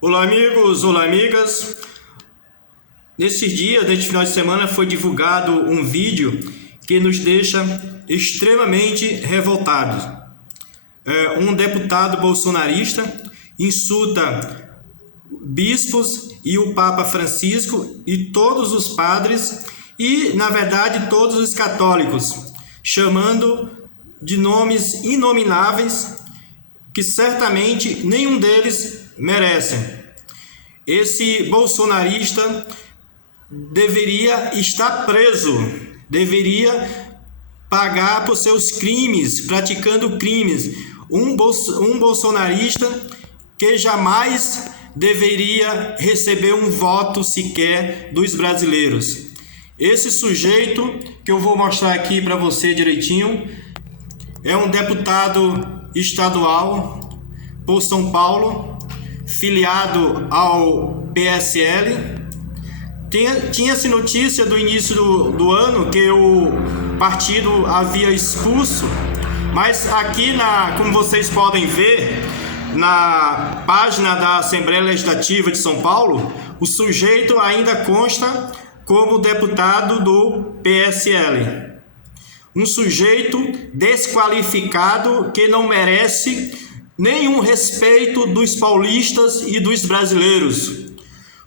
Olá amigos, olá amigas. Nesses dias, neste final de semana, foi divulgado um vídeo que nos deixa extremamente revoltados. Um deputado bolsonarista insulta bispos e o Papa Francisco e todos os padres e, na verdade, todos os católicos, chamando de nomes inomináveis que certamente nenhum deles merecem. Esse bolsonarista deveria estar preso, deveria pagar por seus crimes, praticando crimes. Um bolsonarista que jamais deveria receber um voto sequer dos brasileiros. Esse sujeito que eu vou mostrar aqui para você direitinho é um deputado estadual por São Paulo, filiado ao PSL. Tinha-se notícia do início do ano que o partido havia expulso, mas aqui, como vocês podem ver, na página da Assembleia Legislativa de São Paulo, o sujeito ainda consta como deputado do PSL. Um sujeito desqualificado que não merece nenhum respeito dos paulistas e dos brasileiros.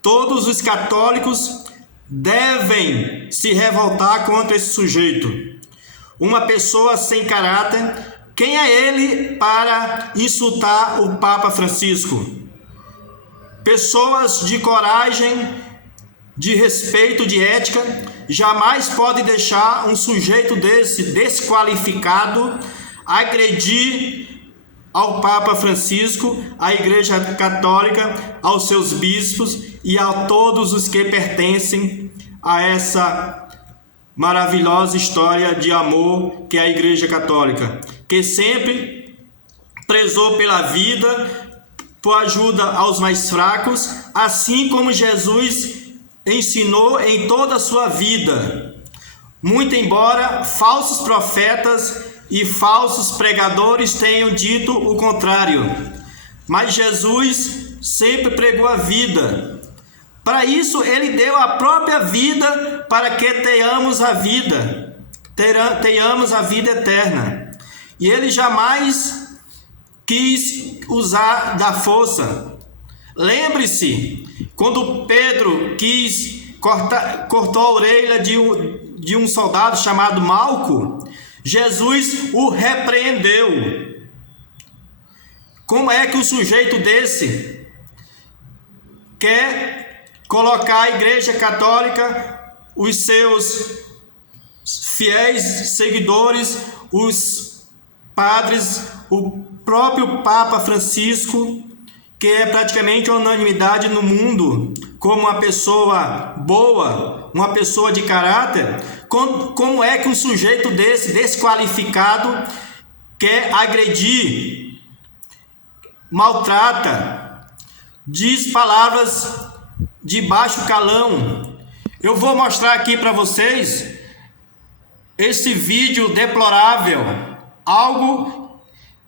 Todos os católicos devem se revoltar contra esse sujeito. Uma pessoa sem caráter. Quem é ele para insultar o Papa Francisco? Pessoas de coragem, de respeito, de ética, jamais pode deixar um sujeito desse desqualificado agredir ao Papa Francisco, à Igreja Católica, aos seus bispos e a todos os que pertencem a essa maravilhosa história de amor que é a Igreja Católica, que sempre prezou pela vida, por ajuda aos mais fracos, assim como Jesus ensinou em toda a sua vida. Muito embora falsos profetas e falsos pregadores tenham dito o contrário, mas Jesus sempre pregou a vida. Para isso ele deu a própria vida, para que tenhamos a vida, tenhamos a vida eterna. E ele jamais quis usar da força. Lembre-se, quando Pedro cortou a orelha de um soldado chamado Malco, Jesus o repreendeu. Como é que um sujeito desse quer colocar a Igreja Católica, os seus fiéis seguidores, os padres, o próprio Papa Francisco, que é praticamente uma unanimidade no mundo, como uma pessoa boa, uma pessoa de caráter? Como é que um sujeito desse, desqualificado, quer agredir, maltrata, diz palavras de baixo calão? Eu vou mostrar aqui para vocês esse vídeo deplorável, algo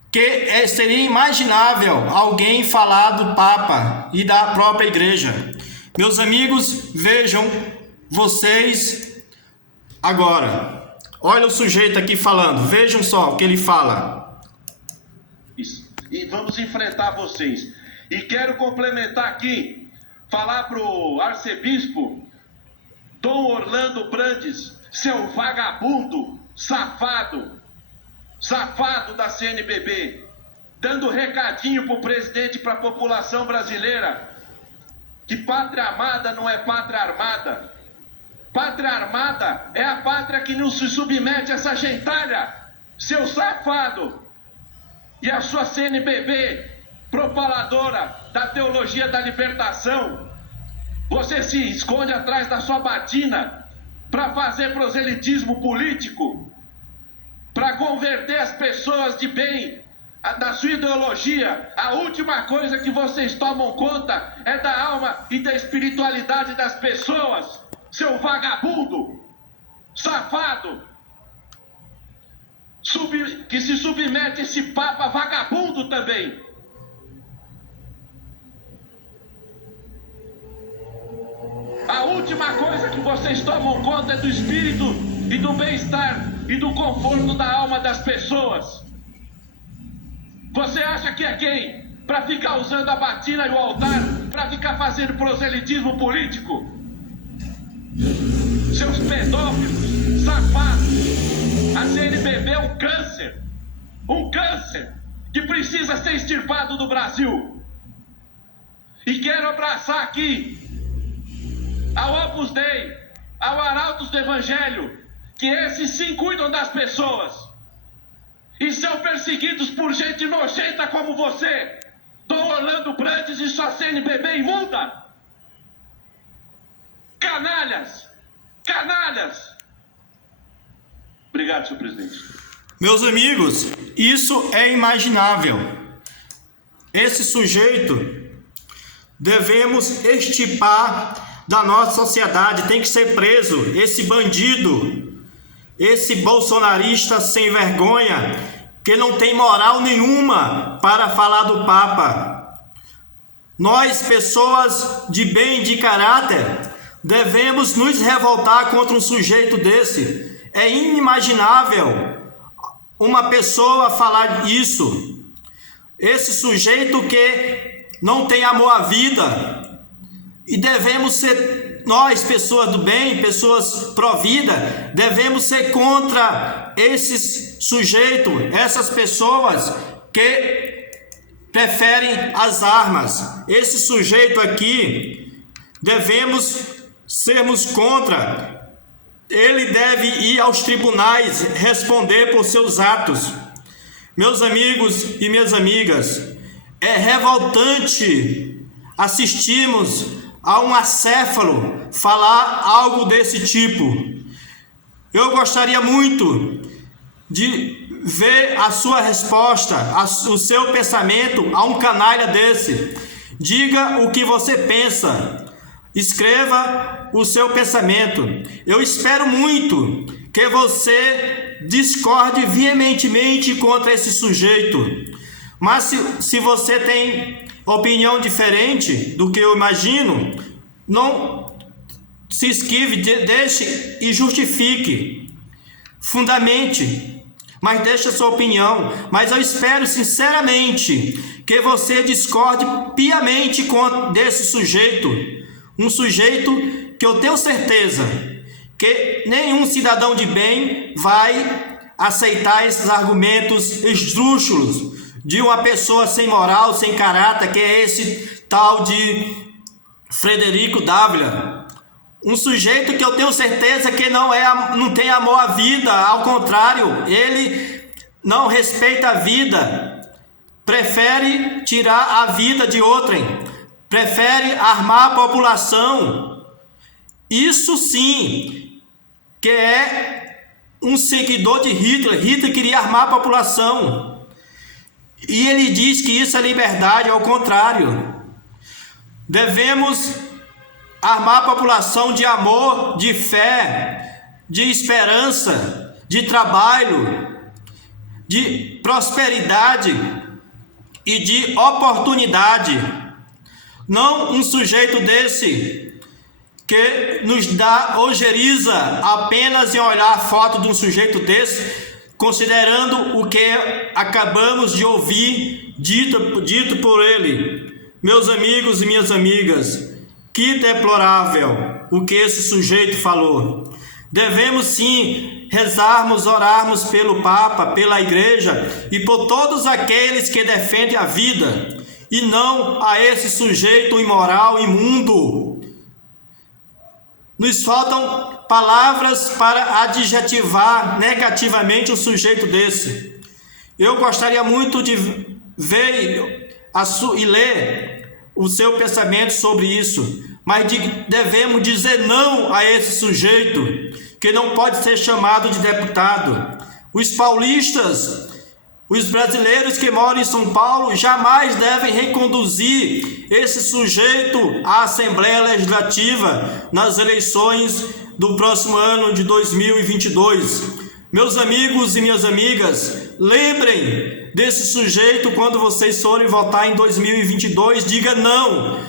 que seria imaginável alguém falar do Papa e da própria Igreja. Meus amigos, vejam vocês agora. Olha o sujeito aqui falando, vejam só o que ele fala. E vamos enfrentar vocês. E quero complementar aqui, falar para o arcebispo Dom Orlando Brandes, seu vagabundo, safado da CNBB, dando recadinho para o presidente e para a população brasileira, que pátria amada não é pátria armada. Pátria armada é a pátria que não se submete a essa gentalha, seu safado. E a sua CNBB, propaladora da teologia da libertação, você se esconde atrás da sua batina para fazer proselitismo político, para converter as pessoas de bem da sua ideologia. A última coisa que vocês tomam conta é da alma e da espiritualidade das pessoas, seu vagabundo, safado, que se submete a esse Papa vagabundo também. última coisa que vocês tomam conta é do espírito e do bem-estar e do conforto da alma das pessoas. Você acha que é quem? Para ficar usando a batina e o altar, para ficar fazendo proselitismo político? Seus pedófilos, safados. A CNBB é um câncer que precisa ser extirpado do Brasil. E quero abraçar aqui ao Opus Dei, ao Arautos do Evangelho, que esses sim cuidam das pessoas e são perseguidos por gente nojenta como você, Dom Orlando Brandes e sua CNBB imunda. Canalhas! Canalhas! Obrigado, senhor presidente. Meus amigos, isso é imaginável. Esse sujeito devemos extirpar da nossa sociedade, tem que ser preso. Esse bandido, esse bolsonarista sem vergonha, que não tem moral nenhuma para falar do Papa. Nós, pessoas de bem, de caráter, devemos nos revoltar contra um sujeito desse. É inimaginável uma pessoa falar isso. Esse sujeito que não tem amor à vida. E devemos ser, nós, pessoas do bem, pessoas pró-vida, devemos ser contra esses sujeitos, essas pessoas que preferem as armas. Esse sujeito aqui, devemos sermos contra. Ele deve ir aos tribunais responder por seus atos. Meus amigos e minhas amigas, é revoltante assistirmos a um acéfalo falar algo desse tipo. Eu gostaria muito de ver a sua resposta, o seu pensamento a um canalha desse. Diga o que você pensa. Escreva o seu pensamento. Eu espero muito que você discorde veementemente contra esse sujeito. Mas se você tem opinião diferente do que eu imagino, não se esquive, deixe e justifique. Fundamente, mas deixe a sua opinião. Mas eu espero sinceramente que você discorde piamente desse sujeito. Um sujeito que eu tenho certeza que nenhum cidadão de bem vai aceitar esses argumentos esdrúxulos de uma pessoa sem moral, sem caráter, que é esse tal de Frederico Dávila. Um sujeito que eu tenho certeza que não tem amor à vida, ao contrário, ele não respeita a vida, prefere tirar a vida de outrem, prefere armar a população. Isso sim que é um seguidor de Hitler. Hitler queria armar a população. E ele diz que isso é liberdade, ao contrário. Devemos armar a população de amor, de fé, de esperança, de trabalho, de prosperidade e de oportunidade. Não um sujeito desse que nos dá ojeriza apenas em olhar a foto de um sujeito desse, considerando o que acabamos de ouvir dito por ele. Meus amigos e minhas amigas, que deplorável o que esse sujeito falou. Devemos sim rezarmos, orarmos pelo Papa, pela Igreja e por todos aqueles que defendem a vida, e não a esse sujeito imoral, imundo. Nos faltam palavras para adjetivar negativamente um sujeito desse. Eu gostaria muito de ver e ler o seu pensamento sobre isso, mas devemos dizer não a esse sujeito, que não pode ser chamado de deputado. Os paulistas, os brasileiros que moram em São Paulo, jamais devem reconduzir esse sujeito à Assembleia Legislativa nas eleições do próximo ano de 2022. Meus amigos e minhas amigas, lembrem desse sujeito quando vocês forem votar em 2022. Diga não.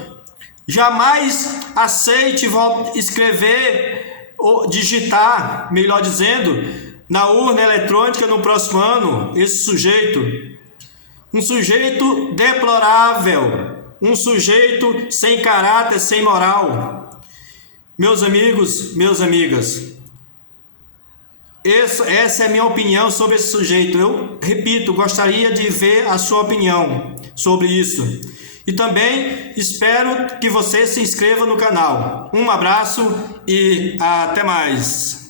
Jamais aceite escrever, ou digitar, melhor dizendo, na urna eletrônica no próximo ano, esse sujeito. Um sujeito deplorável, um sujeito sem caráter, sem moral. Meus amigos, minhas amigas, essa é a minha opinião sobre esse sujeito. Eu repito, gostaria de ver a sua opinião sobre isso. E também espero que você se inscreva no canal. Um abraço e até mais.